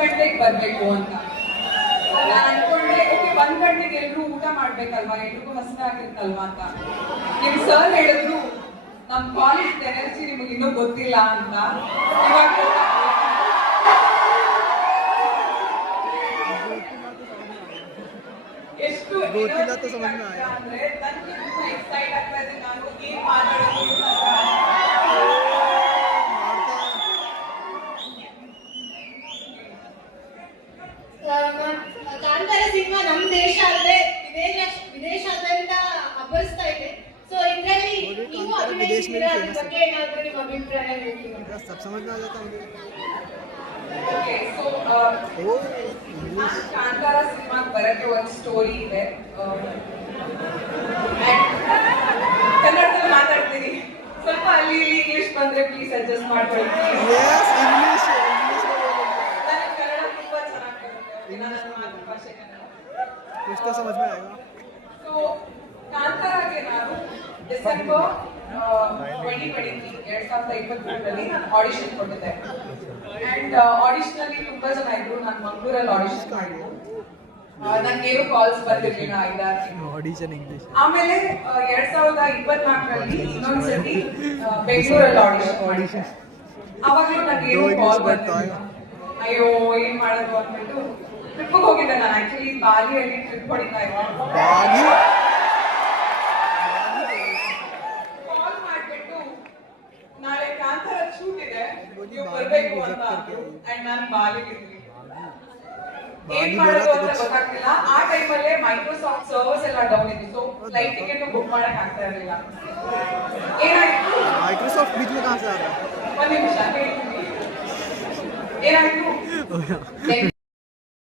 ಗಂಟೆಗೆ ಬರ್ಬೇಕು ಅಂತ. ನಾನು ಅನ್ಕೊಂಡೆ ಓಕೆ 1 ಗಂಟೆಗೆ ಎಲ್ರು ಊಟ ಮಾಡ್ಬೇಕಲ್ವಾ, ಎಲ್ರಿಗೂ ಹಸಿವೆ ಆಗಿರುತ್ತಲ್ವಾ ಅಂತ. ನಿಮ್ ಸರ್ ಹೇಳಿದ್ರು ನಮ್ ಕಾಲೇಜ್ ಎನರ್ಜಿ ನಿಮಗೆ ಇನ್ನೂ ಗೊತ್ತಿಲ್ಲ ಅಂತ. ಇವಾಗ ಎಷ್ಟು ಅಂದ್ರೆ ನನಗೆ ಎಕ್ಸೈಟ್ ಆಗ್ತಾ ಇದೆ, ನಾನು ಏನ್ ಮಾತಾಡೋದು ಕಾಂತಾರ ಸಿನಿಮಾ ನಮ್ಮ ದೇಶ ಅಲ್ಲದೆ ವಿದೇಶಾದ್ಯಂತ ಹಬ್ಬಸ್ತಾ ಇದೆ. ಸೊ ಇದರಲ್ಲಿ ನೀವು ಅಭಿನಯಿಸಿದ್ದೀರಾ, ಅದ್ರ ಬಗ್ಗೆ ಏನಾದರೂ ನಿಮ್ಮ ಅಭಿಪ್ರಾಯ ಹೇಳಿ. ಕಾಂತಾರ ಸಿನಿಮಾ ಬರಕ್ಕೆ ಒಂದು ಸ್ಟೋರಿ ಇದೆ. ಕನ್ನಡದಲ್ಲಿ ಮಾತಾಡ್ತೀನಿ, ಸ್ವಲ್ಪ ಅಲ್ಲಿ ಇಲ್ಲಿ ಇಂಗ್ಲಿಷ್ ಬಂದ್ರೆ ಪ್ಲೀಸ್ ಅಡ್ಜಸ್ಟ್ ಮಾಡ್ಕೊಳ್ಳಿ. ಕನ್ನಡ ತುಂಬಾ ಚೆನ್ನಾಗಿ ಬರುತ್ತೆ, ನನ್ನ ಮಾತೃಭಾಷೆ ಕನ್ನಡ. ಸೊ ಕಾಂತಾರಗೆ ನಾನು ಡಿಸೆಂಬರ್ 2023 ನಾನು ಆಡಿಷನ್ ಕೊಟ್ಟಿದ್ದೆ. ಅಂಡ್ ಆಡಿಷನ್ ಅಲ್ಲಿ ತುಂಬಾ ಜನ ಇದ್ರು. ನಾನು ಮಂಗಳೂರಲ್ಲಿ ಆಡಿಷನ್ ಮಾಡಿದ್ದು, ನನ್ಗೇನು ಕಾಲ್ಸ್ ಬಂದಿರ್ಲಿಲ್ಲ 5-6 ತಿಂಗಳು. ಆಮೇಲೆ 2024ರಲ್ಲಿ ಇನ್ನೊಂದ್ಸತಿ ಬೆಂಗಳೂರಲ್ಲಿ ಆಡಿಷನ್. ಅವಾಗಲೂ ನನ್ಗೇನು ಕಾಲ್ ಬಂದಿಲ್ಲ. ಅಯ್ಯೋ ಏನ್ ಮಾಡೋದು ಅಂದ್ಬಿಟ್ಟು ಟ್ರಿಪ್ ಹೋಗಿದ್ದೆ. ನಾನು ಆಕ್ಚುಲಿ ಬಾಲಿಯಲ್ಲಿ ಟ್ರಿಪ್ ಹೊಡಿತಾ ಇದ್ದೆ. ಕಾಲ್ ಮಾಡ್ಬಿಟ್ಟು ನಾಳೆ ಕಾಂತಾರ ಶೂಟ್ ಇದೆ, ನೀವು ಬರ್ಬೇಕು ಅಂತ ಅಂದ್ರು. ಅಂಡ್ ನಾನು ಬಾಲಿಗಿದ್ದೀನಿ, ಏನ್ ಮಾಡೋದು ಅಂತ ಗೊತ್ತಾಗ್ತಿಲ್ಲ. ಆ ಟೈಮಲ್ಲೇ ಮೈಕ್ರೋಸಾಫ್ಟ್ ಸರ್ವರ್ಸ್ ಎಲ್ಲ ಡೌನ್ ಇತ್ತು. ಸೊ ಫ್ಲೈಟ್ ಟಿಕೆಟ್ ಬುಕ್ ಮಾಡಕ್ ಆಗ್ತಾ ಇರಲಿಲ್ಲ. ಏನಾಯ್ತು, ಒಂದ್ ನಿಮಿಷ ಹೇಳ್ತೀನಿ. ಏನಾಯ್ತು